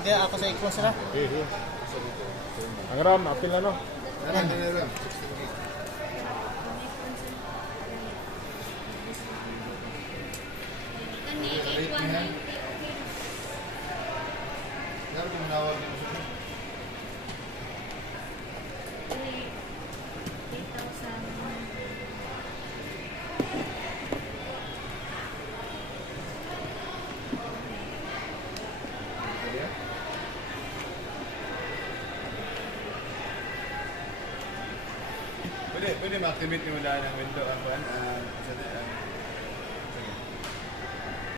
Kaya ako sa ikon sila. Ang ram, apil na no? Pwede ma-activate nyo lang ng window ang